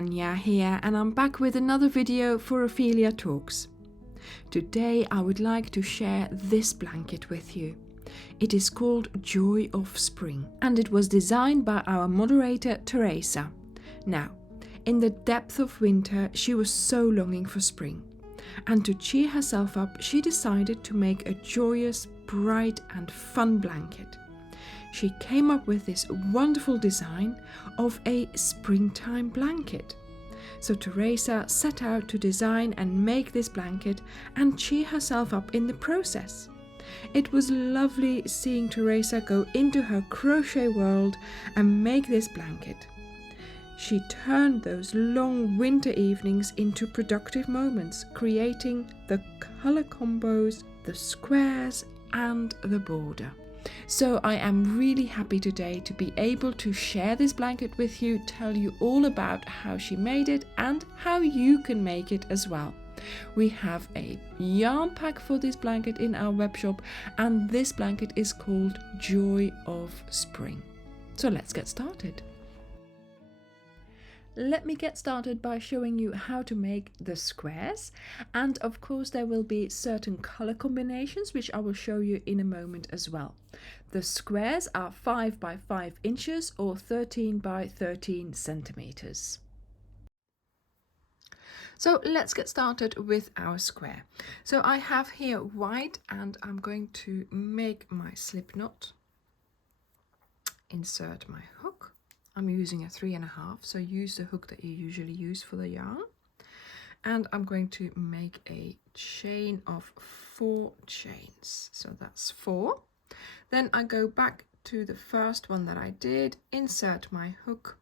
Anya here, and I'm back with another video for Ophelia Talks. Today I would like to share this blanket with you. It is called Joy of Spring and it was designed by our moderator Theresa. Now, in the depth of winter she was so longing for spring, and to cheer herself up she decided to make a joyous, bright and fun blanket. She came up with this wonderful design of a springtime blanket. So Theresa set out to design and make this blanket and cheer herself up in the process. It was lovely seeing Theresa go into her crochet world and make this blanket. She turned those long winter evenings into productive moments, creating the color combos, the squares and the border. So I am really happy today to be able to share this blanket with you, tell you all about how she made it and how you can make it as well. We have a yarn pack for this blanket in our webshop, and this blanket is called Joy of Spring. So let's get started. Let me get started by showing you how to make the squares, and of course there will be certain color combinations which I will show you in a moment as well. The squares are 5 by 5 inches or 13 by 13 centimeters. So let's get started with our square. So I have here white and I'm going to make my slip knot, insert my hook. I'm using a 3.5, so use the hook that you usually use for the yarn. And I'm going to make a chain of 4 chains. So that's 4. Then I go back to the first one that I did, insert my hook,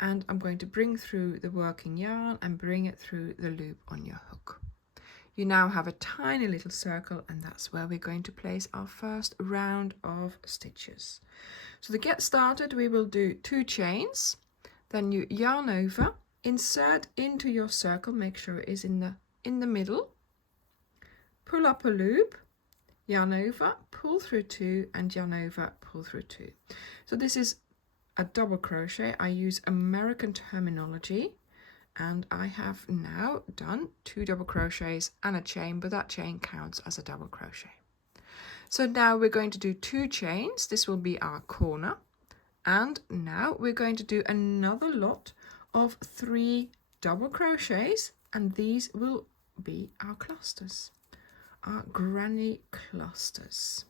and I'm going to bring through the working yarn and bring it through the loop on your hook. You now have a tiny little circle, and that's where we're going to place our first round of stitches. So to get started, we will do 2 chains, then you yarn over, insert into your circle, make sure it is in the middle, pull up a loop, yarn over, pull through 2, and yarn over, pull through 2. So this is a double crochet. I use American terminology, and I have now done 2 double crochets and a chain, but that chain counts as a double crochet. So now we're going to do 2 chains. This will be our corner, and now we're going to do another lot of 3 double crochets, and these will be our clusters, our granny clusters.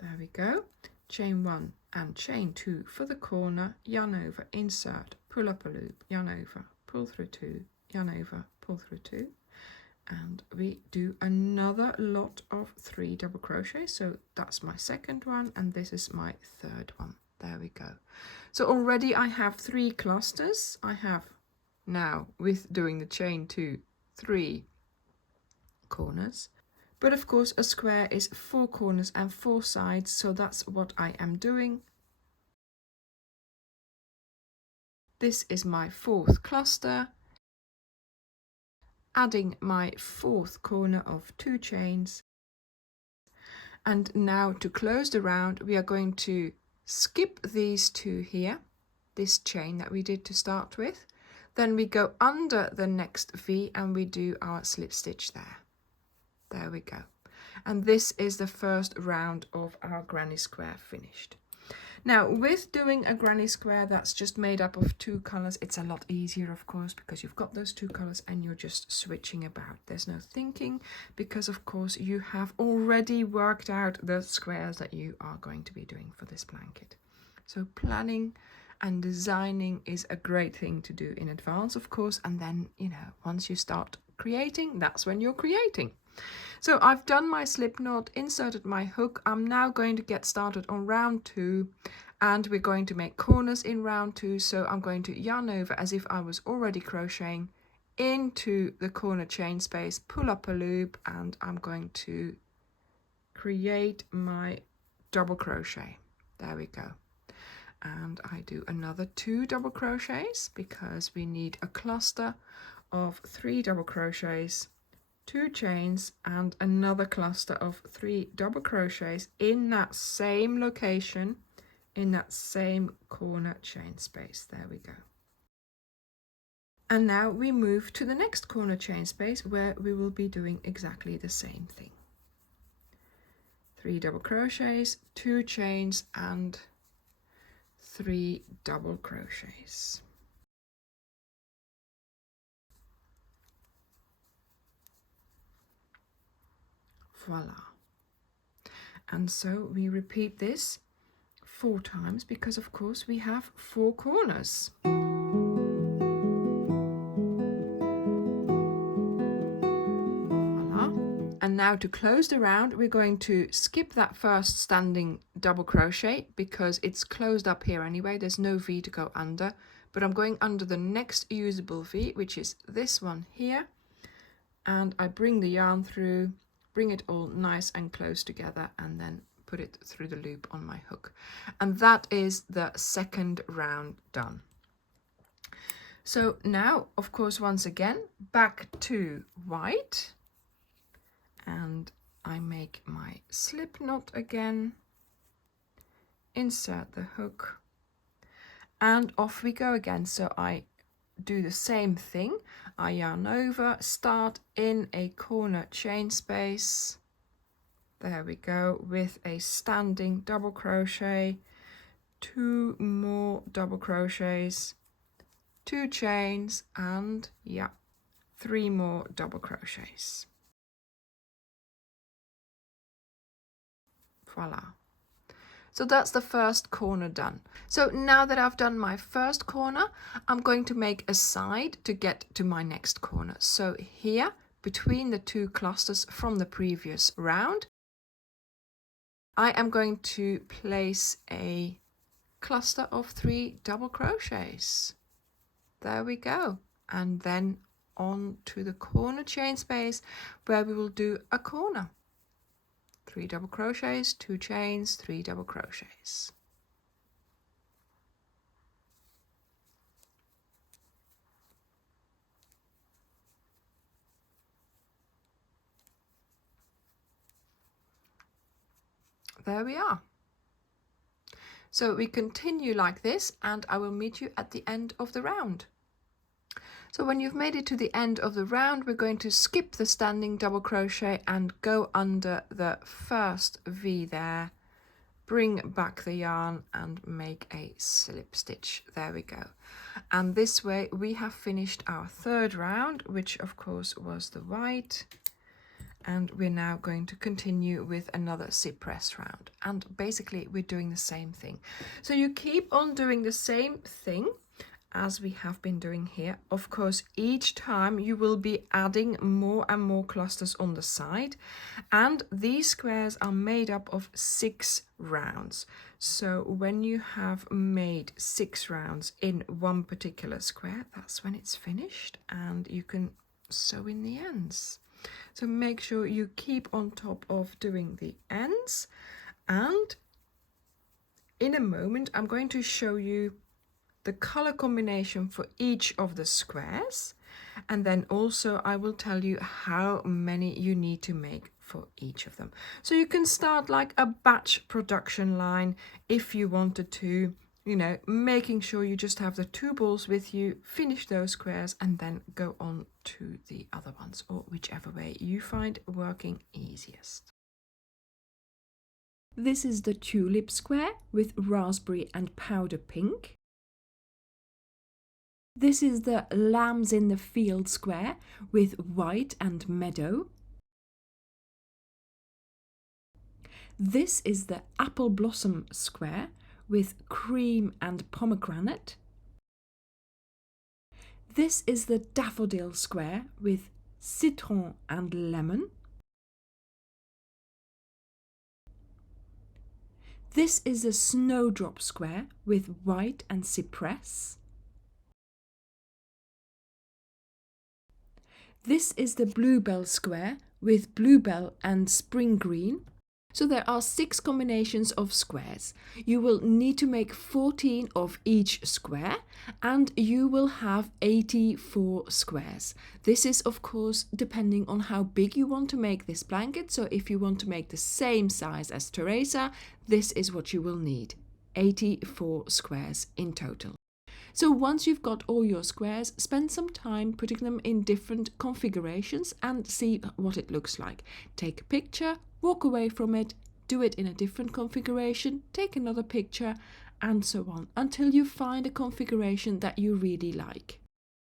There we go. Chain 1 and chain 2 for the corner, yarn over, insert, pull up a loop, yarn over, pull through 2, yarn over, pull through 2, and we do another lot of 3 double crochets. So that's my second one, and this is my third one. There we go. So already I have 3 clusters. I have now, with doing the chain 2, 3 corners. But of course a square is 4 corners and 4 sides, so that's what I am doing. This is my 4th cluster, adding my 4th corner of 2 chains. And now to close the round, we are going to skip these 2 here, this chain that we did to start with. Then we go under the next V and we do our slip stitch there. There we go. And this is the first round of our granny square finished. Now with doing a granny square that's just made up of 2 colors, it's a lot easier of course, because you've got those 2 colors and you're just switching about. There's no thinking, because of course you have already worked out the squares that you are going to be doing for this blanket. So planning and designing is a great thing to do in advance, of course, and then, you know, once you start creating, that's when you're creating. So I've done my slip knot, inserted my hook. I'm now going to get started on round 2, and we're going to make corners in round 2. So I'm going to yarn over as if I was already crocheting into the corner chain space, pull up a loop, and I'm going to create my double crochet. There we go. And I do another 2 double crochets because we need a cluster of 3 double crochets, 2 chains, and another cluster of 3 double crochets in that same location, in that same corner chain space. There we go. And now we move to the next corner chain space where we will be doing exactly the same thing. 3 double crochets, 2 chains and 3 double crochets. Voila. And so we repeat this 4 times because of course we have 4 corners. Voila. And now to close the round, we're going to skip that first standing double crochet because it's closed up here anyway. There's no V to go under, but I'm going under the next usable V, which is this one here. And I bring the yarn through, bring it all nice and close together, and then put it through the loop on my hook. And that is the second round done. So now, of course, once again, back to white. And I make my slip knot again, insert the hook, and off we go again. So I do the same thing. I yarn over, start in a corner chain space. There we go, with a standing double crochet, 2 more double crochets, 2 chains, and 3 more double crochets. Voila. So that's the first corner done. So now that I've done my first corner, I'm going to make a side to get to my next corner. So here, between the 2 clusters from the previous round, I am going to place a cluster of 3 double crochets. There we go. And then on to the corner chain space where we will do a corner. 3 double crochets, 2 chains, 3 double crochets. There we are. So we continue like this, and I will meet you at the end of the round. So when you've made it to the end of the round, we're going to skip the standing double crochet and go under the first V there, bring back the yarn and make a slip stitch. There we go. And this way we have finished our third round, which of course was the white. And we're now going to continue with another cypress round. And basically we're doing the same thing. So you keep on doing the same thing as we have been doing here. Of course, each time you will be adding more and more clusters on the side. And these squares are made up of 6 rounds. So when you have made 6 rounds in one particular square, that's when it's finished and you can sew in the ends. So make sure you keep on top of doing the ends. And in a moment, I'm going to show you the color combination for each of the squares, and then also I will tell you how many you need to make for each of them. So you can start like a batch production line if you wanted to, you know, making sure you just have the 2 balls with you, finish those squares and then go on to the other ones, or whichever way you find working easiest. This is the tulip square with raspberry and powder pink. This is the lambs in the field square with white and meadow. This is the apple blossom square with cream and pomegranate. This is the daffodil square with citron and lemon. This is a snowdrop square with white and cypress. This is the bluebell square with bluebell and spring green. So there are 6 combinations of squares. You will need to make 14 of each square and you will have 84 squares. This is of course depending on how big you want to make this blanket. So if you want to make the same size as Theresa, this is what you will need. 84 squares in total. So once you've got all your squares, spend some time putting them in different configurations and see what it looks like. Take a picture, walk away from it, do it in a different configuration, take another picture, and so on, until you find a configuration that you really like.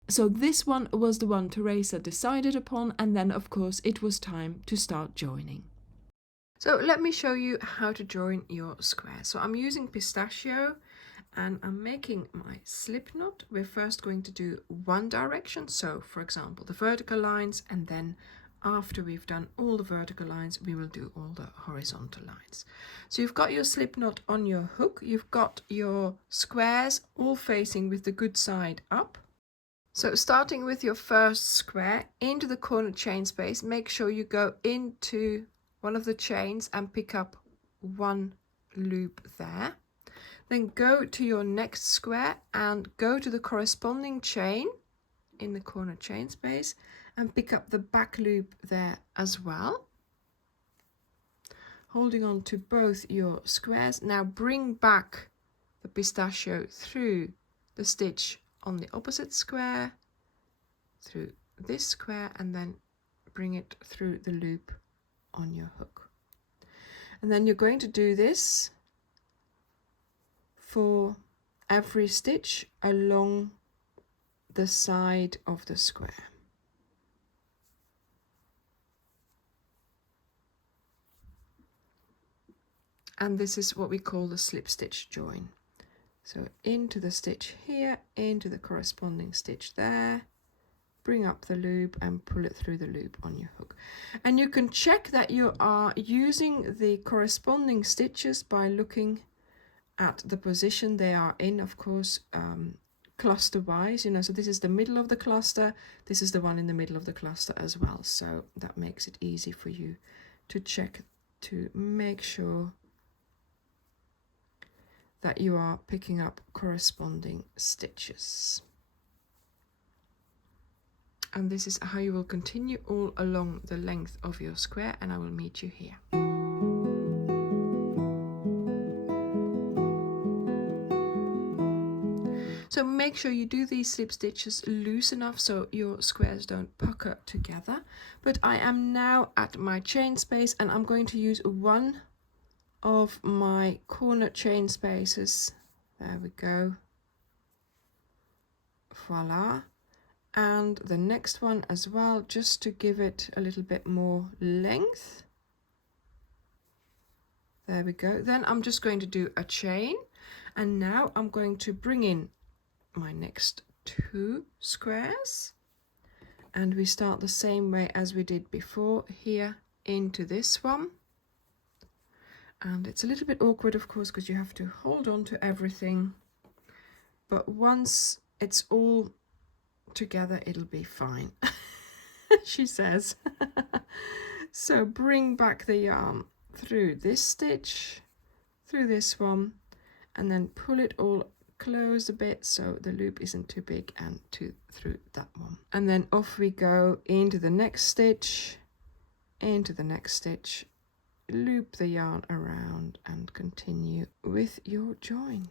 So this one was the one Theresa decided upon, and then of course it was time to start joining. So let me show you how to join your square. So I'm using pistachio and I'm making my slip knot. We're first going to do one direction, so for example the vertical lines, and then after we've done all the vertical lines we will do all the horizontal lines. So you've got your slip knot on your hook, you've got your squares all facing with the good side up. So starting with your first square, into the corner chain space, make sure you go into one of the chains and pick up one loop there. Then go to your next square and go to the corresponding chain in the corner chain space and pick up the back loop there as well. Holding on to both your squares. Now bring back the pistachio through the stitch on the opposite square, through this square, and then bring it through the loop on your hook. And then you're going to do this for every stitch along the side of the square. And this is what we call the slip stitch join. So into the stitch here, into the corresponding stitch there, bring up the loop and pull it through the loop on your hook. And you can check that you are using the corresponding stitches by looking at the position they are in, of course, cluster wise, you know, so this is the middle of the cluster, this is the one in the middle of the cluster as well, so that makes it easy for you to check to make sure that you are picking up corresponding stitches. And this is how you will continue all along the length of your square, and I will meet you here. So make sure you do these slip stitches loose enough so your squares don't pucker together. But I am now at my chain space and I'm going to use one of my corner chain spaces. There we go. Voila. And the next one as well, just to give it a little bit more length. There we go. Then I'm just going to do a chain, and now I'm going to bring in my next two squares, and we start the same way as we did before, here into this one. And it's a little bit awkward, of course, because you have to hold on to everything, but once it's all together it'll be fine. She says. So bring back the yarn through this stitch, through this one, and then pull it all close a bit so the loop isn't too big, and through that one. And then off we go into the next stitch, into the next stitch, loop the yarn around and continue with your join.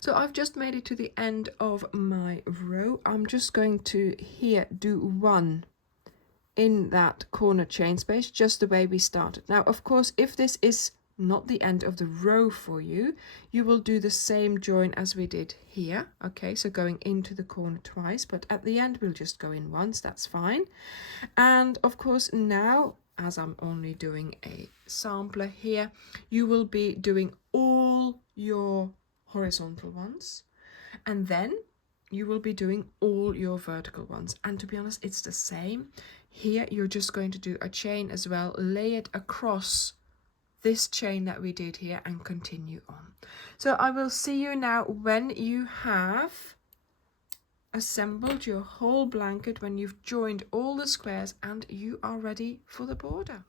So I've just made it to the end of my row. I'm just going to here do one in that corner chain space, just the way we started. Now, of course, if this is not the end of the row for you, you will do the same join as we did here. Okay, so going into the corner twice, but at the end we'll just go in once, that's fine. And of course now, as I'm only doing a sampler here, you will be doing all your horizontal ones, and then you will be doing all your vertical ones. And to be honest, it's the same. Here you're just going to do a chain as well, lay it across this chain that we did here and continue on. So I will see you now when you have assembled your whole blanket, when you've joined all the squares and you are ready for the border.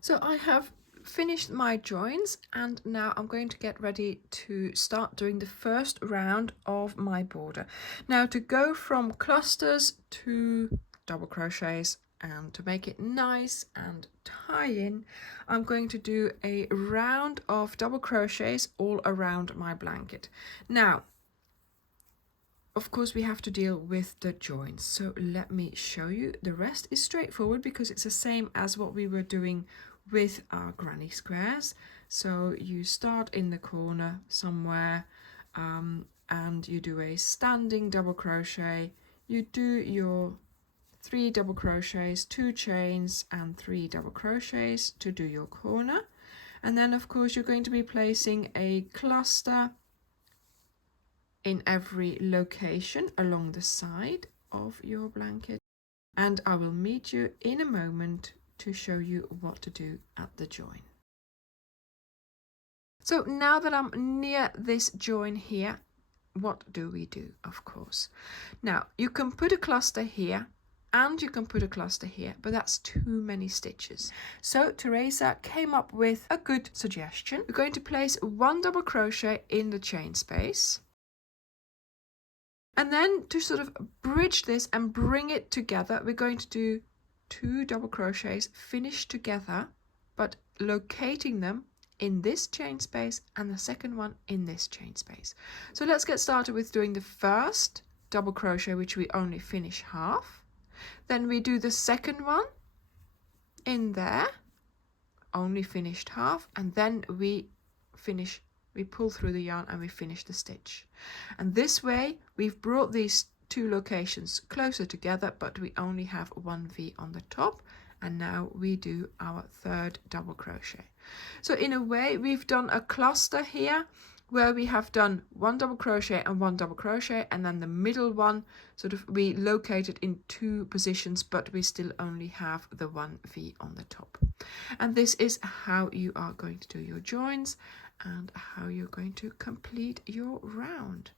So I have finished my joins, and now I'm going to get ready to start doing the first round of my border. Now, to go from clusters to double crochets and to make it nice and tie in, I'm going to do a round of double crochets all around my blanket. Now, of course, we have to deal with the joins, so let me show you. The rest is straightforward because it's the same as what we were doing with our granny squares. So you start in the corner somewhere, and you do a standing double crochet. You do your 3 double crochets, 2 chains and 3 double crochets to do your corner. And then of course you're going to be placing a cluster in every location along the side of your blanket, and I will meet you in a moment to show you what to do at the join. So now that I'm near this join here, what do we do? Of course, now you can put a cluster here and you can put a cluster here, but that's too many stitches. So Theresa came up with a good suggestion. We're going to place 1 double crochet in the chain space, and then to sort of bridge this and bring it together, we're going to do 2 double crochets finished together, but locating them in this chain space and the second one in this chain space. So let's get started with doing the first double crochet, which we only finish half. Then we do the second one in there, only finished half, and then we pull through the yarn and we finish the stitch. And this way we've brought these 2 locations closer together, but we only have 1 V on the top. And now we do our 3rd double crochet. So in a way we've done a cluster here where we have done 1 double crochet and 1 double crochet, and then the middle one sort of we located in 2 positions, but we still only have the 1 V on the top. And this is how you are going to do your joins and how you're going to complete your round.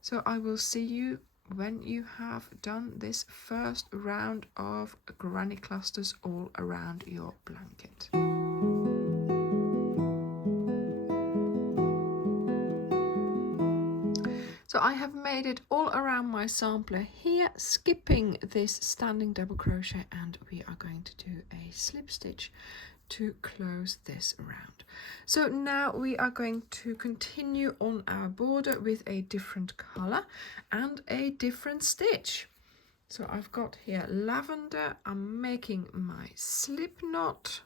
So I will see you when you have done this first round of granny clusters all around your blanket. So I have made it all around my sampler here, skipping this standing double crochet, and we are going to do a slip stitch to close this round. So now we are going to continue on our border with a different color and a different stitch. So I've got here lavender. I'm making my slip knot,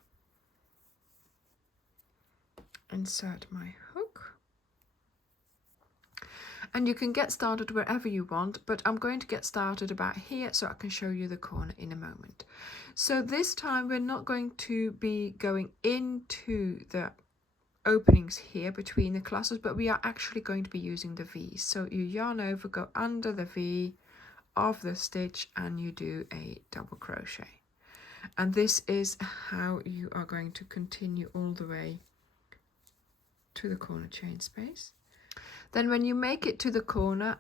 insert my hook, and you can get started wherever you want, but I'm going to get started about here so I can show you the corner in a moment. So this time we're not going to be going into the openings here between the clusters, but we are actually going to be using the V's. So you yarn over, go under the V of the stitch, and you do a double crochet. And this is how you are going to continue all the way to the corner chain space. Then when you make it to the corner,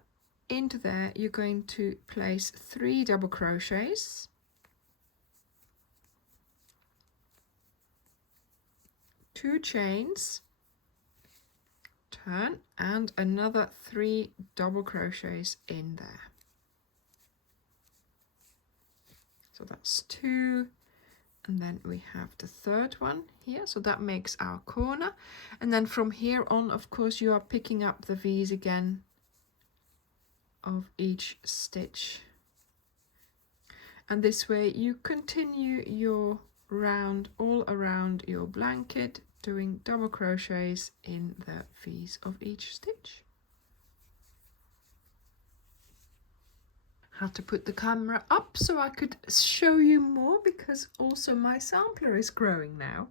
into there you're going to place 3 double crochets, 2 chains, turn, and another 3 double crochets in there. So that's 2, and then we have the 3rd one here, so that makes our corner. And then from here on, of course, you are picking up the V's again of each stitch, and this way you continue your round all around your blanket, doing double crochets in the V's of each stitch. Had to put the camera up so I could show you more, because also my sampler is growing now.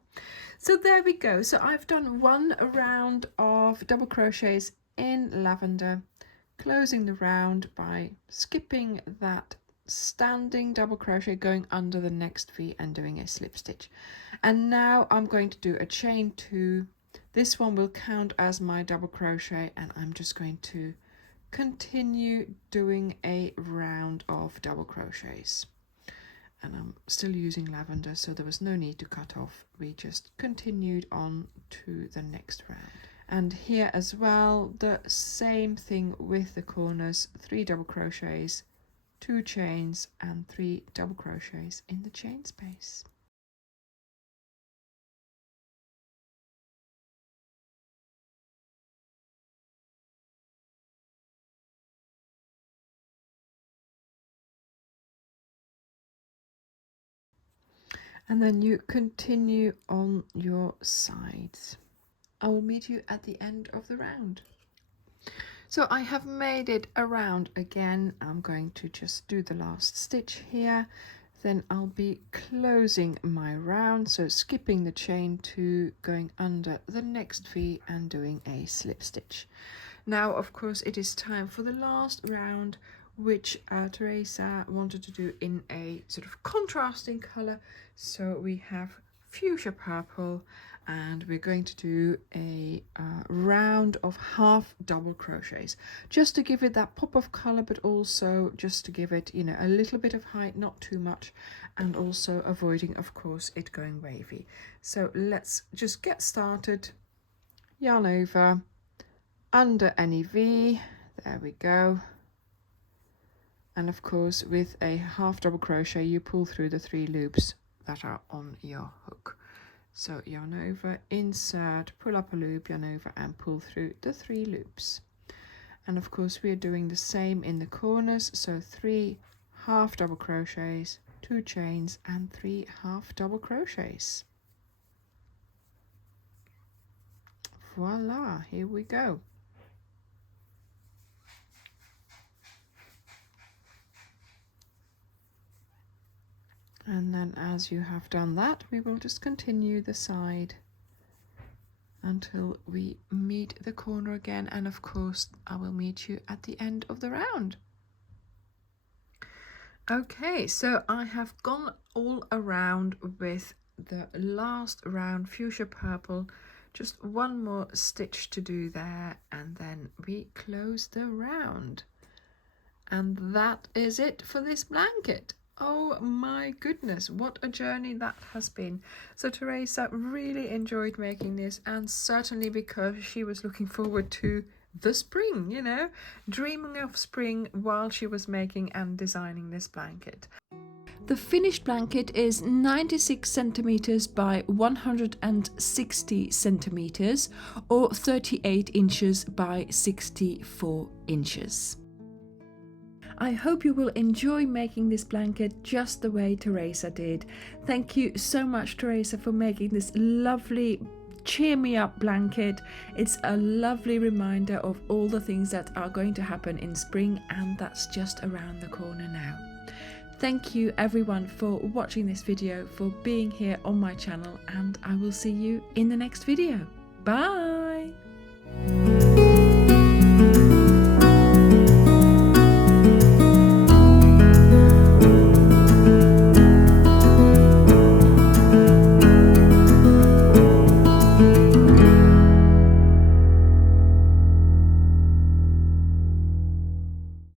So there we go. So I've done 1 round of double crochets in lavender, closing the round by skipping that standing double crochet, going under the next V and doing a slip stitch. And now I'm going to do a chain 2. This one will count as my double crochet, and I'm just going to continue doing a round of double crochets. and I'm still using lavender, so there was no need to cut off. We just continued on to the next round. And here as well, the same thing with the corners, 3 double crochets, 2 chains and 3 double crochets in the chain space. And then you continue on your sides. I will meet you at the end of the round. So I have made it around again. I'm going to just do the last stitch here. Then I'll be closing my round, so skipping the chain 2, going under the next V and doing a slip stitch. Now, of course, it is time for the last round, which Theresa wanted to do in a sort of contrasting color. So we have fuchsia purple, and we're going to do a round of half double crochets, just to give it that pop of color, but also just to give it, you know, a little bit of height, not too much, and also avoiding, of course, it going wavy. So let's just get started. Yarn over, under any V, there we go. And of course, with a half double crochet, you pull through the 3 loops that are on your hook. So yarn over, insert, pull up a loop, yarn over and pull through the 3 loops. And of course, we are doing the same in the corners, so 3 half double crochets, 2 chains and 3 half double crochets. Voila, here we go. And then as you have done that, we will just continue the side until we meet the corner again, and of course I will meet you at the end of the round. Okay, so I have gone all around with the last round fuchsia purple, just one more stitch to do there, and then we close the round. And that is it for this blanket. Oh my goodness, what a journey that has been. So Theresa really enjoyed making this, and certainly because she was looking forward to the spring, you know, dreaming of spring while she was making and designing this blanket. The finished blanket is 96 centimeters by 160 centimeters, or 38 inches by 64 inches. I hope you will enjoy making this blanket just the way Theresa did. Thank you so much, Theresa, for making this lovely cheer me up blanket. It's a lovely reminder of all the things that are going to happen in spring, and that's just around the corner now. Thank you everyone for watching this video, for being here on my channel, and I will see you in the next video. Bye!